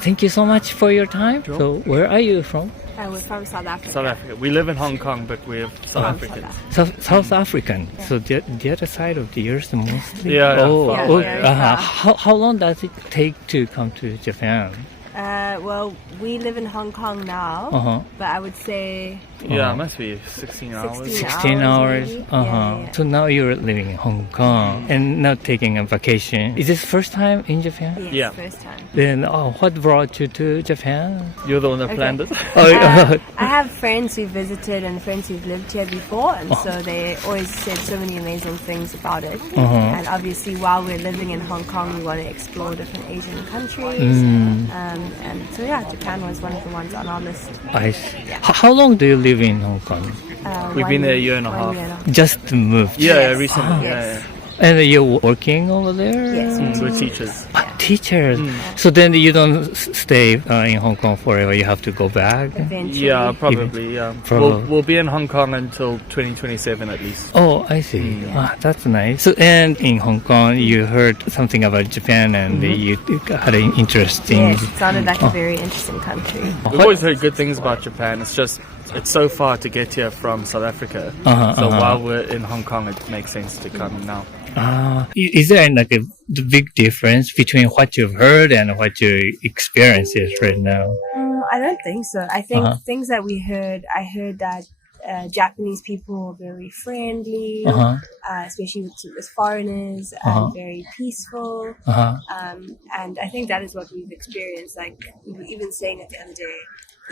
thank you so much for your time. Sure. So where are you from? We're from South Africa. South Africa. We live in Hong Kong, but we're South Africans. South African. So the other side of the earth mostly. Yeah. How long does it take to come to Japan? Well, we live in Hong Kong now, but I would say Yeah, it must be 16 hours. 16 hours. maybe. Yeah. So now you're living in Hong Kong and now taking a vacation. Is this first time in Japan? Yes, Yeah. first time. Then what brought you to Japan? You're the one that planned it? I have friends who visited and friends who've lived here before, and so they always said so many amazing things about it. And obviously, while we're living in Hong Kong, we want to explore different Asian countries. And so, yeah, Japan was one of the ones on our list. I see. How long do you live in Hong Kong? We've been there a year and a half. Just moved. Yeah, Yes. recently. Yes. And you're working over there? Yes. We're teachers. Teachers. So then you don't stay in Hong Kong forever. You have to go back. Eventually. Yeah, probably. Yeah. Probably. We'll be in Hong Kong until 2027 at least. Oh, I see. That's nice. So, and in Hong Kong, you heard something about Japan, and you had an interesting. Yes, it sounded like a very interesting country. We've always heard good things about Japan. It's just it's so far to get here from South Africa. So while we're in Hong Kong, it makes sense to come now. Is there like the big difference between what you've heard and what your experience is right now? I don't think so. I think things that I heard that Japanese people are very friendly, especially with foreigners, and very peaceful. And I think that is what we've experienced. Like we were even saying it the other day,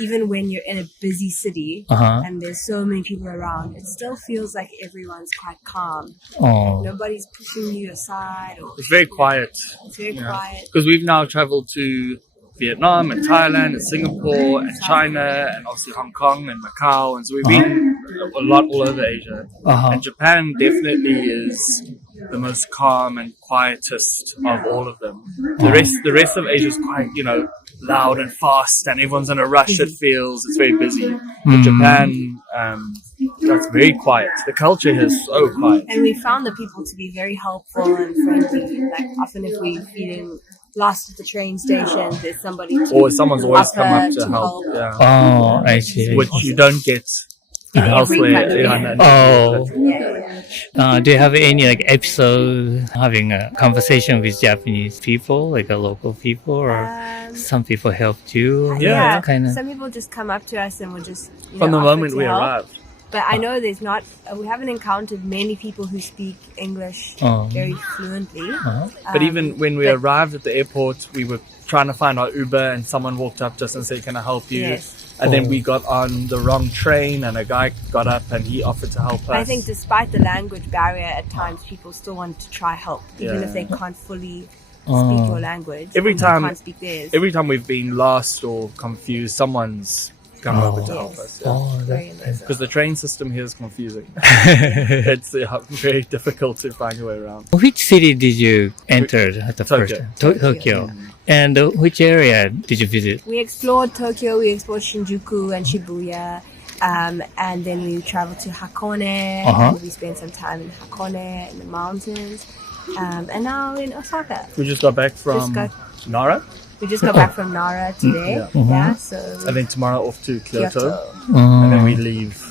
even when you're in a busy city and there's so many people around, it still feels like everyone's quite calm. Nobody's pushing you aside. It's very quiet. It's very quiet. Because we've now traveled to Vietnam and Thailand and Singapore and China and obviously Hong Kong and Macau, and so we've been a lot all over Asia. And Japan definitely is the most calm and quietest of all of them. The rest of Asia is quite, loud and fast, and everyone's in a rush. It feels it's very busy. But Japan, that's very quiet. The culture here is so quiet. And we found the people to be very helpful and friendly. Like often if we're feeling lost at the train station, there's somebody to Or someone's always come up offer to help. Yeah. Oh, I see. Which you don't get elsewhere. country. Do you have any episode having a conversation with Japanese people, like a local people, or some people helped you? Yeah. Some people just come up to us and will just From the offer moment to we help. arrived. But I know we haven't encountered many people who speak English very fluently. But even when we arrived at the airport, we were trying to find our Uber, and someone walked up to us and said, "Can I help you?" Yes. And then we got on the wrong train, and a guy got up and he offered to help us. I think despite the language barrier, at times people still want to try help, even if they can't fully speak your language. Every and time- can't speak theirs. Every time we've been lost or confused, someone's come over to help us. Very amazing. Because the train system here is confusing. It's very difficult to find your way around. Which city did you enter at the Tokyo. first time? Tokyo. And which area did you visit? We explored Tokyo, we explored Shinjuku and Shibuya, and then we traveled to Hakone, and we spent some time in Hakone in the mountains, and now in Osaka. We just got back from Nara, We just got back from Nara today, so and then tomorrow off to Kyoto, Kyoto. and then we leave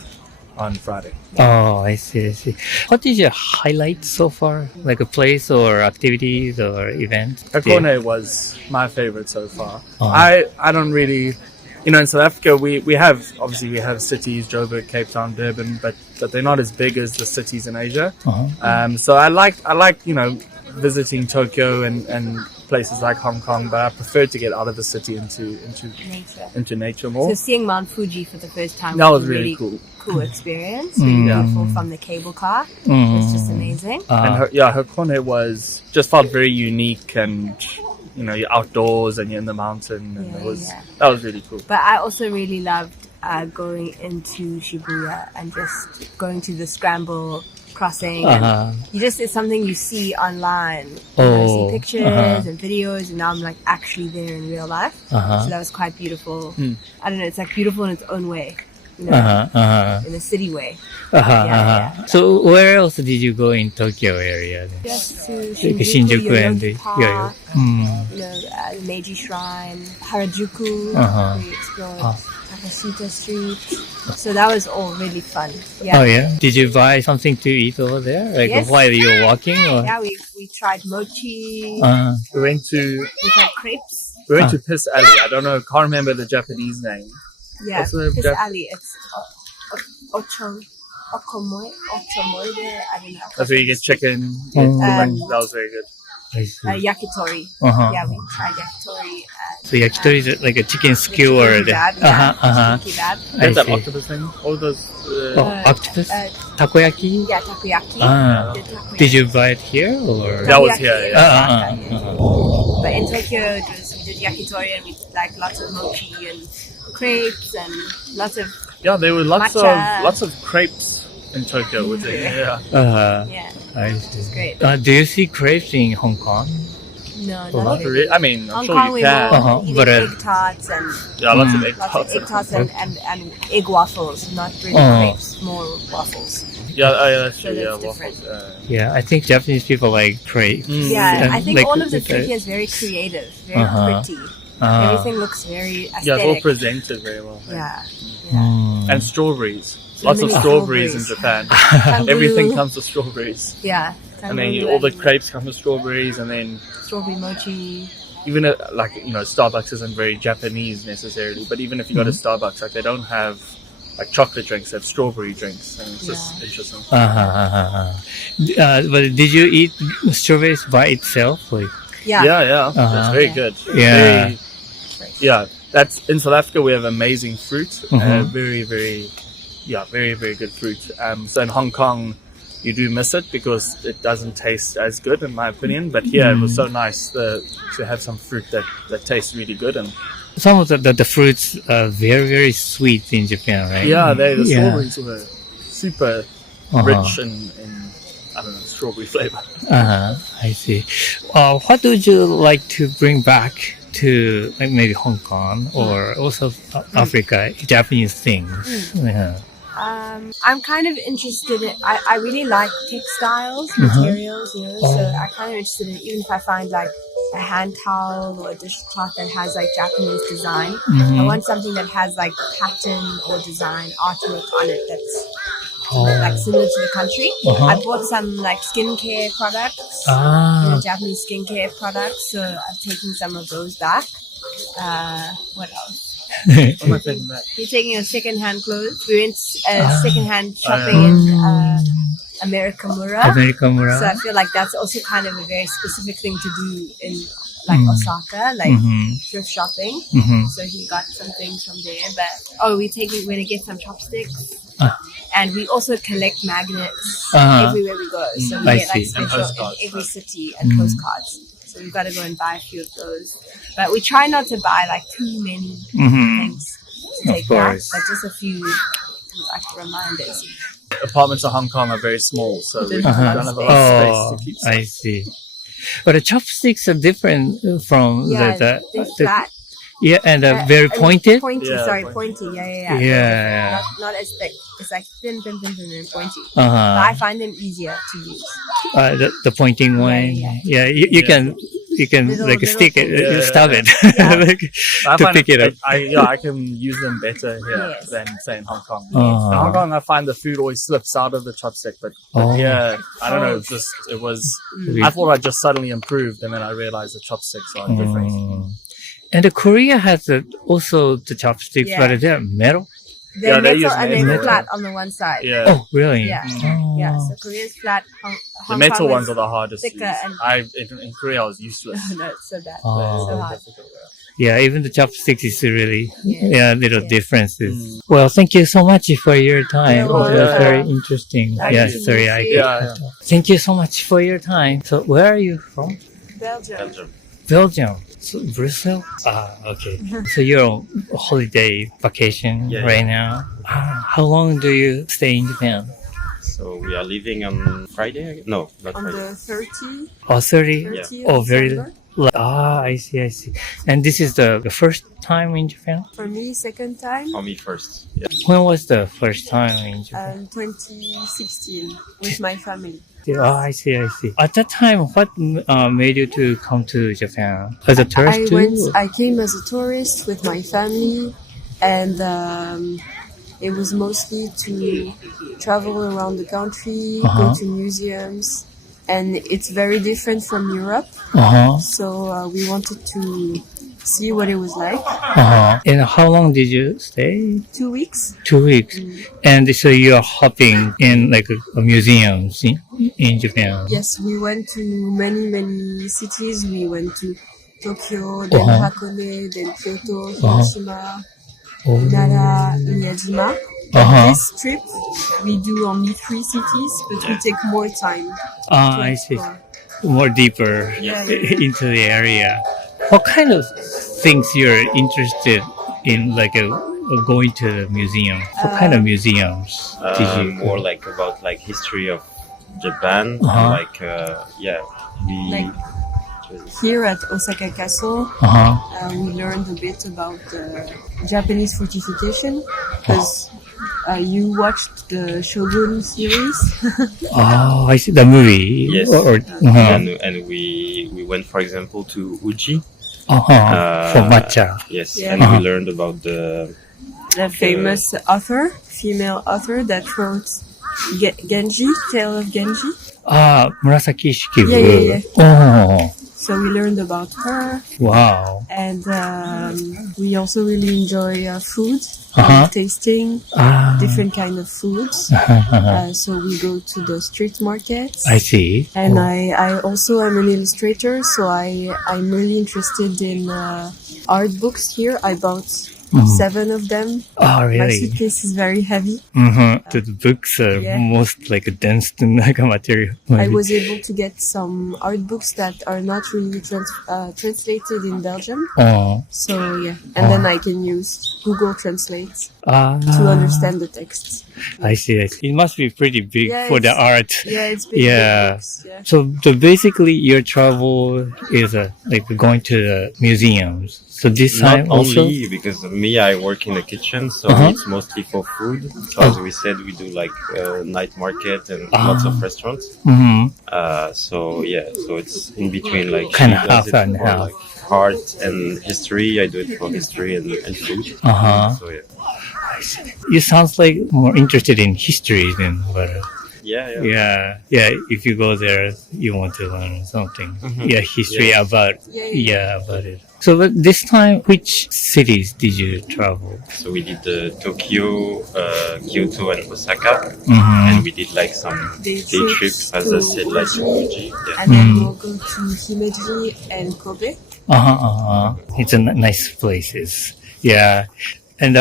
on Friday. Oh, I see. What is your highlight so far? Like a place or activities or events? Hakone was my favorite so far. I don't really, in South Africa we have cities, Joburg, Cape Town, Durban, but they're not as big as the cities in Asia. So I like visiting Tokyo and places like Hong Kong, but I prefer to get out of the city into nature more. So seeing Mount Fuji for the first time That was was a really really cool experience. Really beautiful from the cable car. It's just amazing. And Hakone felt very unique, and you're outdoors and you're in the mountain, and that was really cool. But I also really loved going into Shibuya and just going to the scramble crossing. It's something you see online. You see pictures and videos, and now I'm actually there in real life. So that was quite beautiful. I don't know, it's beautiful in its own way. you know, in a city way. So where else did you go in Tokyo area? Just to Like Shinjuku, and Yoyogi Park, you know, the Meiji Shrine, Harajuku. We explored Takashita Street. So that was all really fun. Oh yeah. Did you buy something to eat over there? Like Yes. while you were walking? Or? Yeah, we tried mochi. We tried crepes. went to Piss Alley. I don't know, can't remember the Japanese name. Yeah, What's the Piss Jap- Alley. It's okomoy. I don't know. That's where you get chicken. That was very good. I see. Yakitori. Yeah, we tried yakitori. So yakitori is like a chicken skewer. Kebab. I Get that see. octopus thing? All those. Octopus? Takoyaki? Yeah, takoyaki. Ah. The takoyaki. Did you buy it here or? That was here, yeah. But in Tokyo, we did yakitori and we did like lots of mochi and crepes and lots of Yeah, there were lots matcha. of crepes in Tokyo with it. Yeah. yeah. I see. It's great. Do you see crepes in Hong Kong? No, Well, not Not really. really. I mean, I'm Hong sure Kong, you we can. were eating But, egg tarts and Yeah, lots of egg lots tarts. of egg tarts and egg waffles, not really crepes, more waffles. Yeah, that's So true. Yeah, that's waffles. Yeah, I think Japanese people like crepes. Yeah, And I think like- all of the like, food here is very creative, very pretty. uh, Everything looks very aesthetic. Yeah, it's all presented very well. Yeah. mm. And strawberries. So Lots of many strawberries in strawberries. Japan. Everything Kanguru. comes with strawberries. Yeah. And then Kanguru all the and crepes come with strawberries, and then strawberry mochi. even like Starbucks isn't very Japanese necessarily, but even if you go to Starbucks, like they don't have like chocolate drinks, they have strawberry drinks, and it's just interesting. But did you eat strawberries by itself? Like, Yeah. It's very good. Yeah. That's in South Africa. We have amazing fruit, very, very good fruit. So in Hong Kong, you do miss it because it doesn't taste as good, in my opinion. But here, it was so nice to have some fruit that tastes really good. And some of the fruits are very, very sweet in Japan, right? yeah, the strawberries were super rich in I don't know, strawberry flavor. I see. What would you like to bring back to like maybe Hong Kong or also Africa, Japanese things? Yeah. I'm kind of interested in, I really like textiles, materials, so I'm kind of interested in, even if I find like a hand towel or a dishcloth that has like Japanese design, I want something that has like pattern or design artwork on it that's like similar to the country. I bought some like skincare products, Japanese skincare products, so I'm taking some of those back. What else? What am I thinking about? You're taking your second-hand clothes. We went second-hand shopping in Amerikamura. So I feel like that's also kind of a very specific thing to do in like Osaka, like thrift shopping. So he got some things from there. But we're going to get some chopsticks. And we also collect magnets everywhere we go. So we get like special in every city and postcards. So we've got to go and buy a few of those. But we try not to buy like too many things to take back, but just a few like reminders. Apartments in Hong Kong are very small, so we don't have a lot of space to keep stuff. I see. But the chopsticks are different from they're flat. Yeah, and very pointed. Pointy. Yeah. Not as thick. It's like thin, and pointy. But I find them easier to use. The pointing one. Yeah. You can like stick it, stab it, I to find pick it up. I can use them better here than say in Hong Kong. In Hong Kong, I find the food always slips out of the chopstick, but here, I don't know. I thought I just suddenly improved, and then I realized the chopsticks are different. And Korea has also the chopsticks, but they're metal. They're they metal use and metal, they're flat on the one side. Yeah. Oh, really? Yeah. So Korea's flat. The metal ones are the hardest to thicker use. In Korea, I was useless. No, it's so bad. Oh. So hard. Yeah, even the chopsticks is really little differences. Well, thank you so much for your time. It was very interesting. Thank you so much for your time. So, where are you from? Belgium. So, Brussels? Okay. So you're on holiday vacation right now. How long do you stay in Japan? So we are leaving on Friday? No, not On Friday. the 30th. Oh, 30? 30th Oh, of very December. I see, I see. And this is the first time in Japan? For me, second time. For me first. Yeah. When was the first time in Japan? 2016 with my family. I see, I see. At that time, what made you to come to Japan? As a tourist too? I came as a tourist with my family, and it was mostly to travel around the country, go to museums, and it's very different from Europe. So we wanted to see what it was like. And how long did you stay? 2 weeks. 2 weeks. And so you're hopping in like a museums in Japan? Yes, we went to many cities. We went to Tokyo, then Hakone, then Kyoto, Hiroshima, Nara, Miyajima. This trip, we do only 3 cities, but we take more time. I see. More deeper into the area. What kind of things you're interested in, like going to the museum? What kind of museums did you? More like about like history of Japan. Here at Osaka Castle, we learned a bit about the Japanese fortification because you watched the Shogun series. I see the movie. Yes. And we went, for example, to Uji. For matcha. Yes, Yeah. and we learned about the famous author, female author that wrote Genji, Tale of Genji. Murasaki Shikibu. Yeah. So we learned about her. Wow. And we also really enjoy food, tasting different kind of foods. So we go to the street markets. I see. And I also am an illustrator, so I'm really interested in art books here. I bought 7 of them. Oh, really? My suitcase is very heavy. The books are most like a dense material. I was able to get some art books that are not really translated in Belgium. So and then I can use Google Translate to understand the texts. I see. It must be pretty big for the art. Yeah, it's big. Books, So basically your travel is like going to the museums. So this not time also? only because me, I work in the kitchen, so it's mostly for food. So as we said, we do like night market and lots of restaurants. So it's in between, like Kind of she does half and it for, half. like art and history. I do it for history and food. So You sounds like more interested in history than what. yeah. If you go there, you want to learn something. History about about it. So but this time, which cities did you travel? So we did Tokyo, Kyoto, and Osaka, and we did like some day trips, as I said, like Fuji. And then we'll go to Himeji and Kobe. It's a nice places. Yeah. And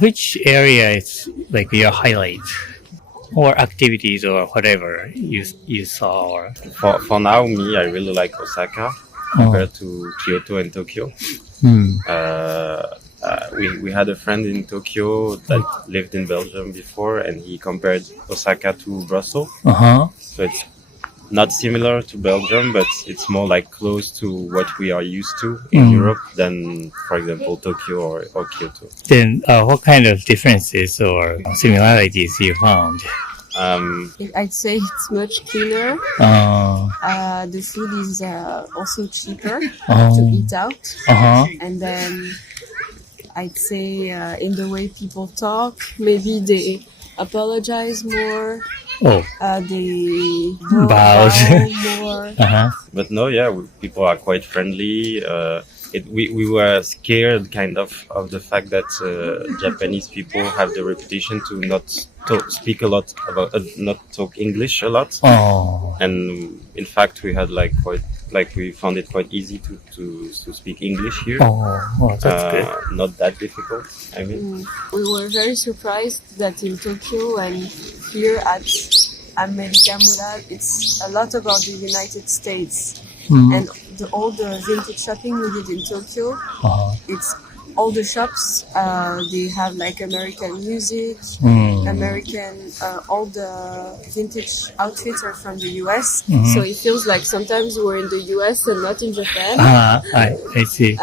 which area is like your highlight? Or activities or whatever you saw? Or For now, me, I really like Osaka compared to Kyoto and Tokyo. We had a friend in Tokyo that lived in Belgium before, and he compared Osaka to Brussels. So it's not similar to Belgium, but it's more like close to what we are used to in Europe than, for example, Tokyo or Kyoto. Then what kind of differences or similarities you found? I'd say it's much cleaner. The food is also cheaper to eat out. And then I'd say in the way people talk, maybe they apologize more. They bow more. But no, people are quite friendly. We were scared kind of the fact that Japanese people have the reputation to not speak a lot about not talk English a lot. And in fact we had we found it quite easy to speak English here. That's good. Not that difficult, I mean. We were very surprised that in Tokyo and here at Amerikamura, it's a lot about the United States. And all the vintage shopping we did in Tokyo, it's all the shops, they have like American music, American, all the vintage outfits are from the US. So it feels like sometimes we're in the US and not in Japan. I see.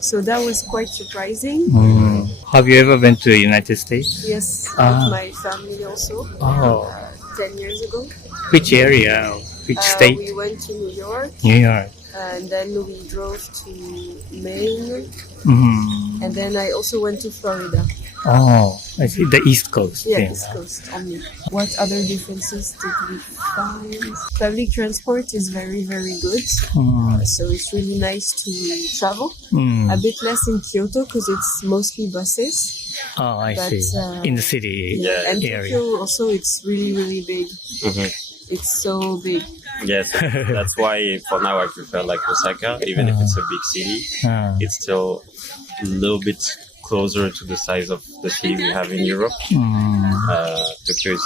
So that was quite surprising. Have you ever been to the United States? Yes, with my family also. 10 years ago. Which area? Which state? We went to New York. New York. And then we drove to Maine. And then I also went to Florida. Oh, I see. The East Coast. Yeah, East Coast only. What other differences did we find? Public transport is very, very good. So it's really nice to travel. A bit less in Kyoto because it's mostly buses. Oh, I see. In the city and area. Tokyo also, it's really, really big. It's so big. Yes, that's why for now I prefer like Osaka, even if it's a big city. It's still a little bit closer to the size of the city we have in Europe. Tokyo is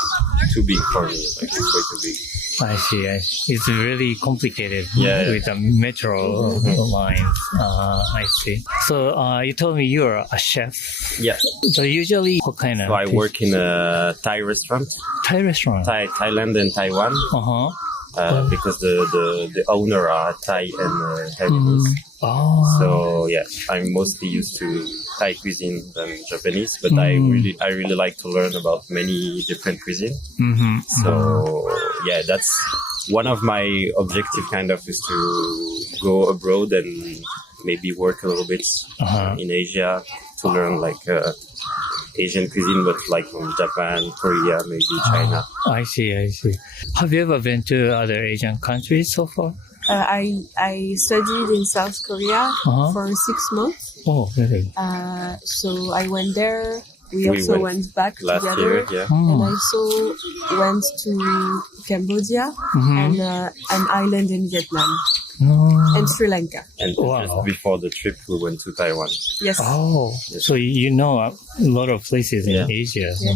too big for me. Like it's way too big. I see. It's really complicated with the metro lines. I see. So you told me you're a chef. Yeah. So usually what kind of? So I work in a Thai restaurant. Thai restaurant? Thailand and Taiwan. Because the owner are Thai and Taiwanese. So yeah, I'm mostly used to Thai cuisine than Japanese, but I really like to learn about many different cuisine. So yeah, that's one of my objective kind of is to go abroad and maybe work a little bit in Asia to learn like Asian cuisine, but like from Japan, Korea, maybe China. I see. Have you ever been to other Asian countries so far? I studied in South Korea for 6 months. Oh, really? So I went there. We also went back last together. year, And I also went to Cambodia and an island in Vietnam and Sri Lanka. And just before the trip, we went to Taiwan. Yes. So you know a lot of places in Asia. Yeah.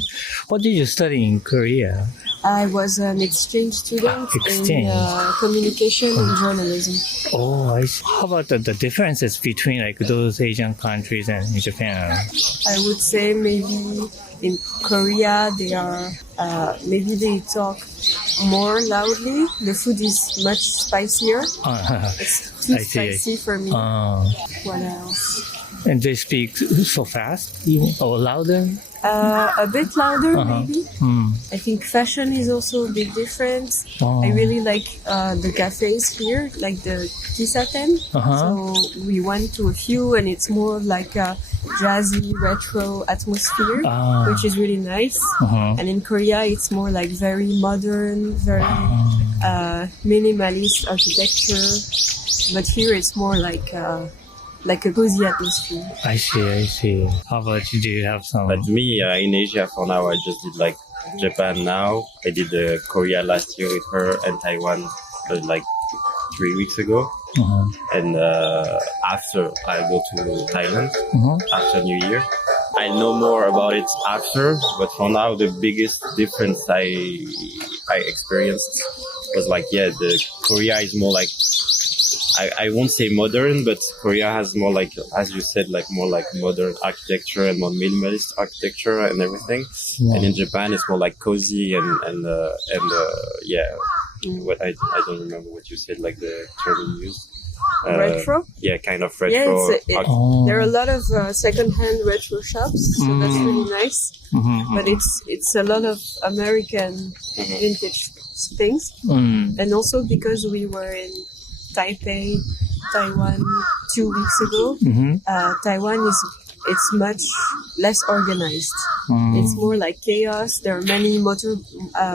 What did you study in Korea? I was an exchange student in communication and journalism. Oh, I see. How about the differences between like those Asian countries and Japan? I would say maybe in Korea they are maybe they talk more loudly. The food is much spicier. It's too spicy for me. What else? And they speak so fast or louder? A bit louder, maybe. I think fashion is also a big difference. I really like the cafes here, like the Kisaten. So we went to a few, and it's more like a jazzy, retro atmosphere, which is really nice. And in Korea, it's more like very modern, very minimalist architecture. But here, it's more like a cozy atmosphere. I see. How about you? Do you have some? But me, in Asia for now, I just did like Japan now. I did Korea last year with her and Taiwan like 3 weeks ago. And after I go to Thailand after New Year. I know more about it after, but for now the biggest difference I experienced was like the Korea is more like I won't say modern, but Korea has more like, as you said, like more like modern architecture and more minimalist architecture and everything. And in Japan, it's more like cozy and what I don't remember what you said, like the term you used. Retro? Yeah, kind of retro. There are a lot of second-hand retro shops, so that's really nice. But it's a lot of American vintage things, and also because we were in Taipei, Taiwan 2 weeks ago. Taiwan it's much less organized. It's more like chaos. There are many motor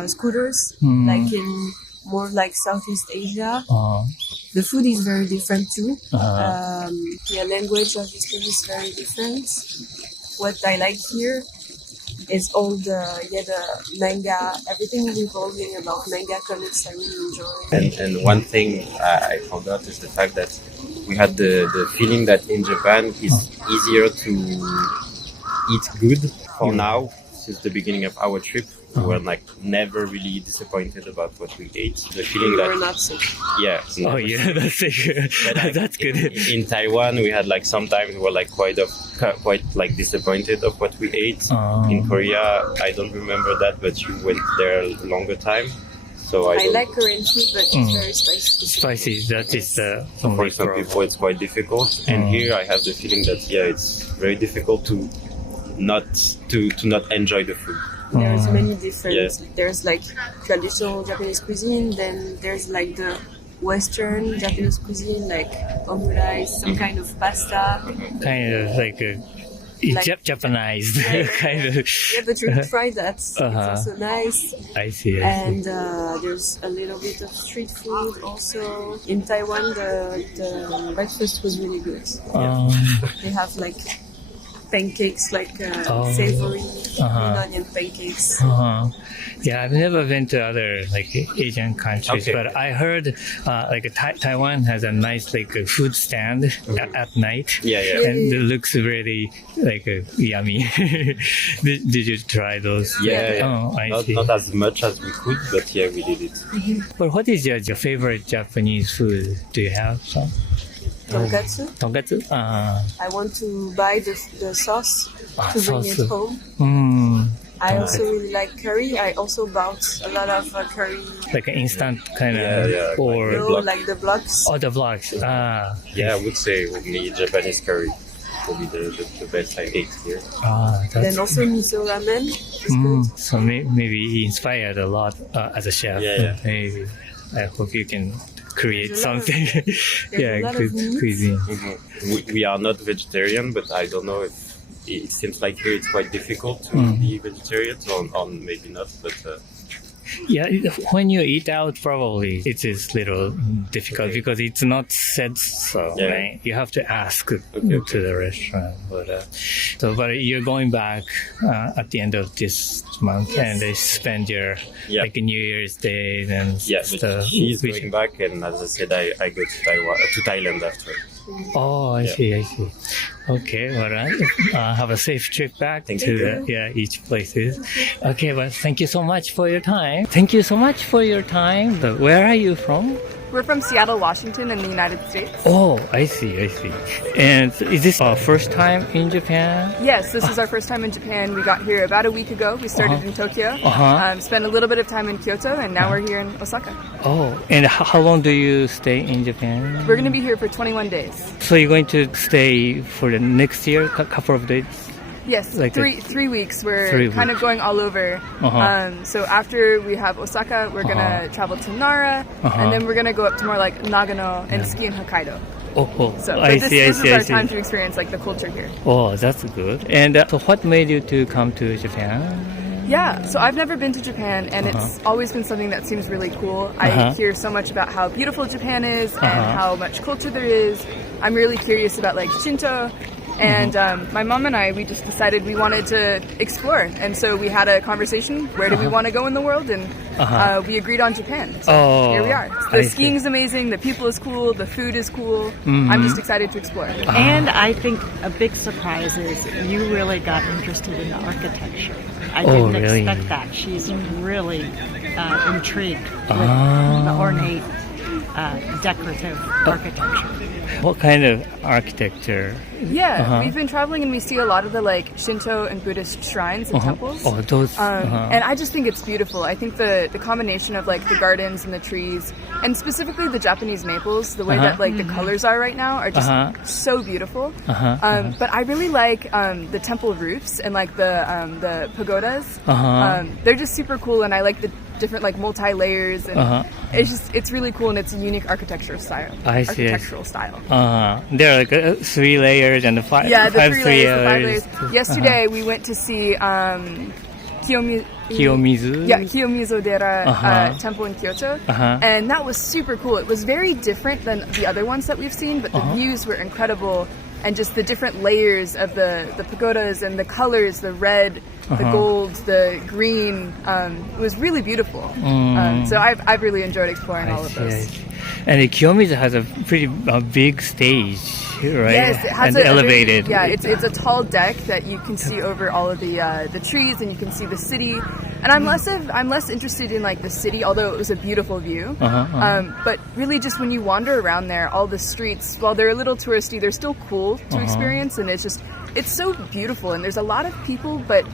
scooters, like in more like Southeast Asia. The food is very different too. Language obviously is very different. What I like here is all the manga, everything revolving about manga comics. I really enjoy. And one thing I found out is the fact that we had the feeling that in Japan it's easier to eat good for now. Since the beginning of our trip, we were like never really disappointed about what we ate. The feeling We that were not sick. yeah. Oh yeah, that's good. That's good. In Taiwan, we had like sometimes we were like quite like disappointed of what we ate. In Korea, I don't remember that, but you went there a longer time. So I like Korean food, but it's very spicy. Spicy. That is the for some people it's quite difficult. And here I have the feeling that it's very difficult to not enjoy the food. There's many different. There's like traditional Japanese cuisine. Then there's like the Western Japanese cuisine, like omurice, some kind of pasta. Kind of like a Japanized kind of. Yeah, but you can try that. It's also nice. I see. And there's a little bit of street food also. In Taiwan, the breakfast was really good. They have like pancakes, like savory green onion pancakes. Yeah, I've never been to other like Asian countries, but I heard like Taiwan has a nice like food stand at night. Yeah. And it looks really like yummy. Did you try those? Yeah. Oh, I see. Not as much as we could, but yeah, we did it. But what is your favorite Japanese food? Do you have some? Tonkatsu. Tonkatsu? I want to buy the sauce to bring it home. I also really like curry. I also bought a lot of curry. Like an instant kind of, or like the blocks. Oh, the blocks. Yeah, I would say with me Japanese curry will be the best I ate here. Then also miso ramen is good. So maybe inspired a lot as a chef. Yeah. Maybe I hope you can create something. Good cuisine. We are not vegetarian, but I don't know if it seems like here it's quite difficult to be vegetarian, or maybe not, but yeah, when you eat out, probably it is little difficult because it's not said so, right? You have to ask to the restaurant. But you're going back at the end of this month, and they spend your like New Year's Day and stuff. She's going back, and as I said, I go to Thailand after. Oh, I see. Okay, all right. Have a safe trip back to each places. Okay, well, thank you so much for your time. But where are you from? We're from Seattle, Washington in the United States. Oh, I see. And is this our first time in Japan? Yes, this is our first time in Japan. We got here about a week ago. We started in Tokyo, spent a little bit of time in Kyoto, and now we're here in Osaka. Oh, and how long do you stay in Japan? We're going to be here for 21 days. So you're going to stay for the next year, couple of days? Yes, like 3 weeks. We're kind of going all over. So after we have Osaka, we're going to travel to Nara, and then we're going to go up to more like Nagano and ski in Hokkaido. So this is our time to experience like the culture here. Oh, that's good. And so what made you to come to Japan? Yeah, so I've never been to Japan, and it's always been something that seems really cool. I hear so much about how beautiful Japan is and how much culture there is. I'm really curious about like Shinto. And my mom and I, we just decided we wanted to explore. And so we had a conversation, where do we want to go in the world? And we agreed on Japan. So here we are. The skiing is amazing, the people is cool, the food is cool. I'm just excited to explore. And I think a big surprise is you really got interested in the architecture. I didn't expect that. She's really intrigued with the ornate, decorative architecture. What kind of architecture? Yeah, we've been traveling and we see a lot of the like Shinto and Buddhist shrines and temples. Oh, those. And I just think it's beautiful. I think the combination of like the gardens and the trees, and specifically the Japanese maples, the way that like the colors are right now are just so beautiful. But I really like the temple roofs and like the pagodas. They're just super cool, and I like the different like multi-layers, and it's really cool, and it's a unique architectural style. There are like 3 layers and 5 the 3 layers. layers, the 5 layers. Yesterday we went to see Kiyomizu? Kiyomizu-dera temple in Kyoto, and that was super cool. It was very different than the other ones that we've seen, but the views were incredible, and just the different layers of the pagodas and the colors, the red, the gold, the green, it was really beautiful. So I've really enjoyed exploring all of those. And Kiyomizu has a pretty big stage, right? Yes, it has and elevated. It's a tall deck that you can see over all of the trees, and you can see the city. And I'm less interested in like the city, although it was a beautiful view. But really, just when you wander around there, all the streets, while they're a little touristy, they're still cool to experience, and it's so beautiful. And there's a lot of people, but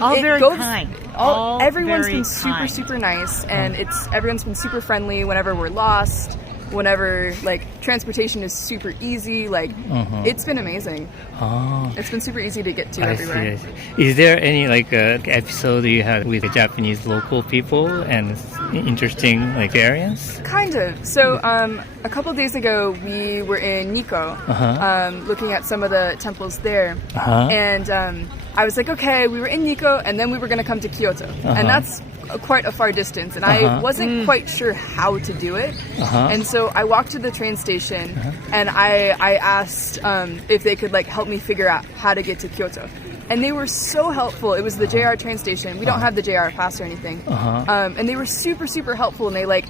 everyone's been super nice, and everyone's been super friendly whenever we're lost. Whenever like transportation is super easy, like it's been amazing. It's been super easy to get to everywhere. I see. Is there any like episode you had with the Japanese local people and interesting like experience? Kind of. So a couple of days ago, we were in Nikko, looking at some of the temples there, and I was like, okay, we were in Nikko, and then we were going to come to Kyoto, and that's quite a far distance, and I wasn't quite sure how to do it, and so I walked to the train station, and I asked if they could like help me figure out how to get to Kyoto, and they were so helpful. It was the JR train station. We don't have the JR pass or anything, and they were super helpful, and they like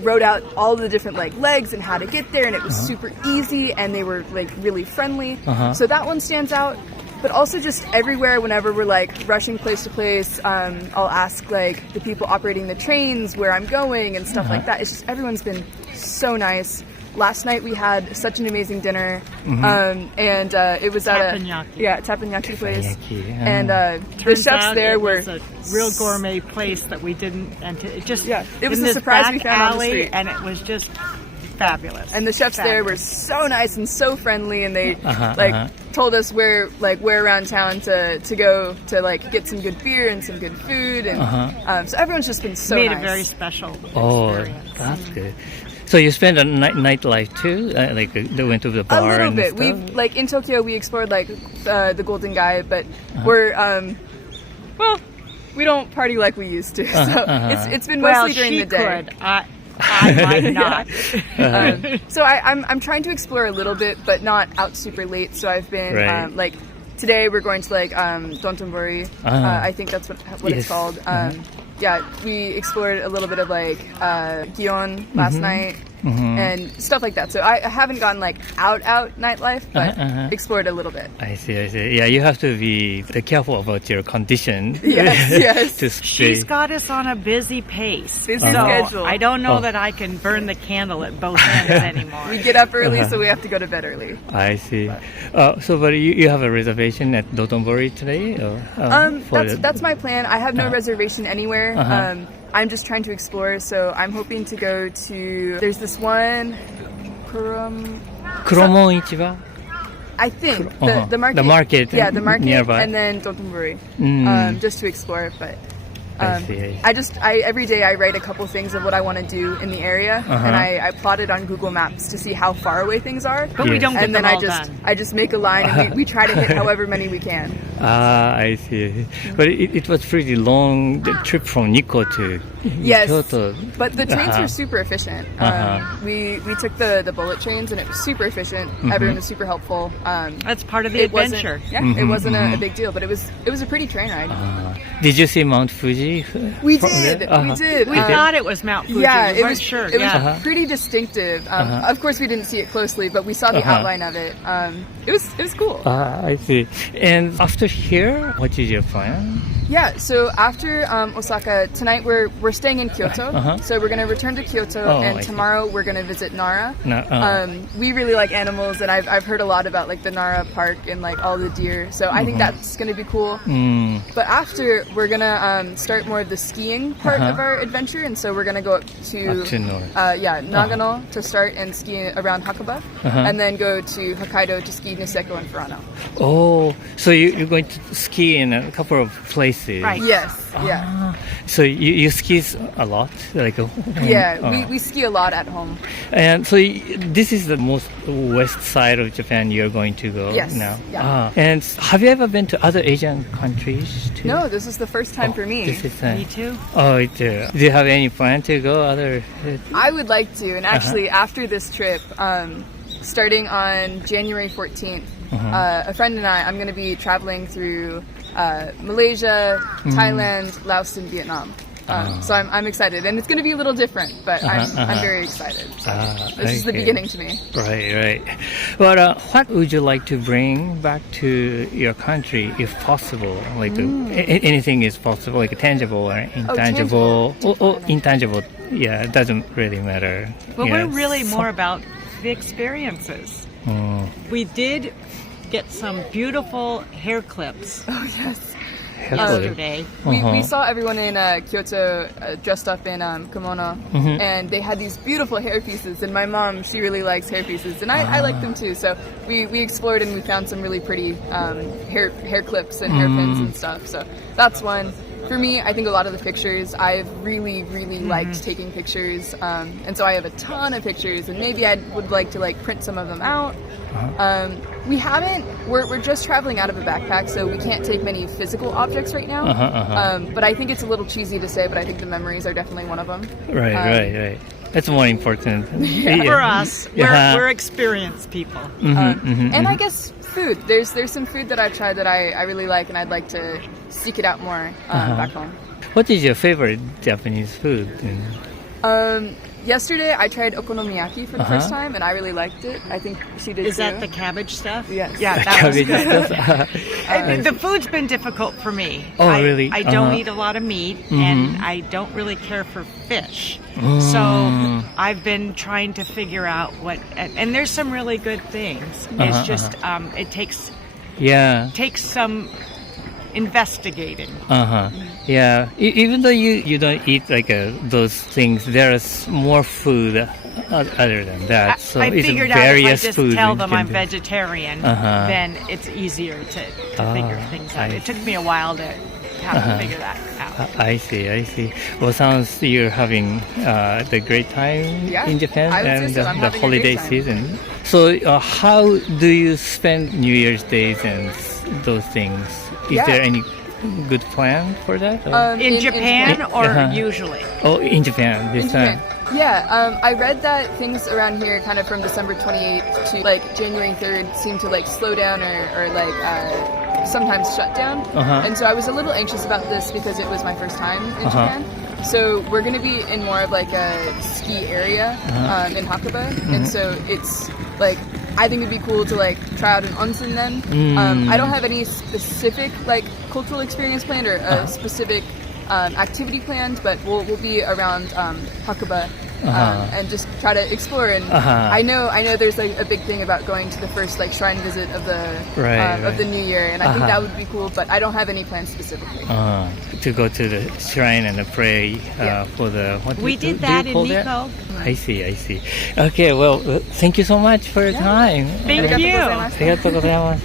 wrote out all the different like legs and how to get there, and it was super easy, and they were like really friendly. So that one stands out. But also just everywhere, whenever we're like rushing place to place, I'll ask like the people operating the trains where I'm going and stuff like that. It's just everyone's been so nice. Last night we had such an amazing dinner, and it was at teppanyaki place, and the chefs there were a real gourmet place that we didn't. And it was a surprise we found on the street, and it was just fabulous. And the chefs there were so nice and so friendly, and they told us where around town to go to like get some good beer and some good food, and so everyone's just been so made nice. A very special experience. Oh, that's good. So you spent a nightlife too, like they went to the bar. A little and bit. Stuff? We like in Tokyo we explored like the Golden Guy, but we're we don't party like we used to. So it's been mostly during the day. Could. I might not. So I'm trying to explore a little bit, but not out super late. So I've been like today we're going to like Dotonbori. I think that's what it's called. Yeah, we explored a little bit of like Gion last night and stuff like that. So I haven't gone like out nightlife, but explored a little bit. I see. Yeah, you have to be careful about your condition. Yes. She's got us on a busy pace. Busy schedule. I don't know that I can burn the candle at both ends anymore. We get up early, so we have to go to bed early. I see. But you have a reservation at Dotonbori today? That's my plan. I have no reservation anywhere. I'm just trying to explore, so I'm hoping to go to. There's this one, Kuromon Ichiba? I think the market. The market. Yeah, the market nearby. and then Dotonbori, just to explore. But I see. I every day I write a couple things of what I want to do in the area, and I plot it on Google Maps to see how far away things are. But we don't get and them then all done. I just make a line, and we try to hit however many we can. I see. But it was pretty long trip from Nikko to Kyoto. But the trains were super efficient. We took the bullet trains, and it was super efficient. Everyone was super helpful. That's part of the adventure. It wasn't a big deal, but it was a pretty train ride. Did you see Mount Fuji? We did. We thought it was Mount Fuji. Yeah, we weren't sure. It was pretty distinctive. Of course, we didn't see it closely, but we saw the outline of it. It was cool. I see. And after here, what is your plan? Yeah, so after Osaka, tonight we're staying in Kyoto. So we're going to return to Kyoto, and tomorrow we're going to visit Nara. We really like animals, and I've heard a lot about like the Nara Park and like all the deer. So I think that's going to be cool. But after, we're going to start more of the skiing part of our adventure, and so we're going to go up to Nagano to start and ski around Hakuba, and then go to Hokkaido to ski Niseko and Furano. Oh, so you're going to ski in a couple of places. Right. Yes. Yeah. So you ski a lot, like we ski a lot at home. And so this is the most west side of Japan you're going to go now. Yeah. And have you ever been to other Asian countries too? No, this is the first time for me. Me too. Oh, do you have any plan to go other? I would like to, and actually after this trip, starting on January 14th, a friend and I'm going to be traveling through Malaysia, Thailand, Laos, and Vietnam. So I'm excited, and it's going to be a little different, but I'm very excited. So this is the beginning to me. Right. But what would you like to bring back to your country, if possible? Like anything is possible, like tangible or intangible. Intangible. Yeah, it doesn't really matter. Well, we're really more about the experiences. We did get some beautiful hair clips. Oh yes. Yesterday. We saw everyone in Kyoto dressed up in kimono, and they had these beautiful hair pieces, and my mom, she really likes hair pieces, and I like them too, so we explored and we found some really pretty hair clips and hairpins and stuff, so that's one. For me, I think a lot of the pictures, I've really liked taking pictures, and so I have a ton of pictures, and maybe I would like to print some of them out. We're just traveling out of a backpack, so we can't take many physical objects right now. But I think it's a little cheesy to say, but I think the memories are definitely one of them. Right. That's more important. For us, we're experienced people. And I guess food. There's some food that I've tried that I really like, and I'd like to seek it out more back home. What is your favorite Japanese food? Yesterday, I tried okonomiyaki for the first time, and I really liked it. I think she did too. Is that the cabbage stuff? Yes. Yeah, that was Cabbage good. stuff? The food's been difficult for me. Oh, really? I don't eat a lot of meat, and I don't really care for fish. So I've been trying to figure out and there's some really good things. It's just, it takes some investigating. Yeah, even though you don't eat those things, there's more food other than that. So I it's figured out if I various just food tell you them can I'm do. vegetarian, then it's easier to figure things out. It took me a while to have to figure that out. I see. Well, sounds you're having the great time in Japan I would and say so. I'm the having a holiday great time. season. So how do you spend New Year's days and those things? Is there any good plan for that? Or? In Japan or usually? Oh, in Japan this time. Yeah, I read that things around here kind of from December 28th to January 3rd seem to slow down or sometimes shut down. And so I was a little anxious about this because it was my first time in Japan. So we're going to be in more of a ski area in Hakuba. And so it's I think it'd be cool to try out an onsen then. I don't have any specific cultural experience planned or a specific activity planned, but we'll be around Hakuba and just try to explore. And I know there's a big thing about going to the first shrine visit of the New Year, and I think that would be cool. But I don't have any plans specifically. To go to the shrine and pray for the We did that in Nikko. I see. Okay, well, thank you so much for your time. Thank you. ありがとうございます。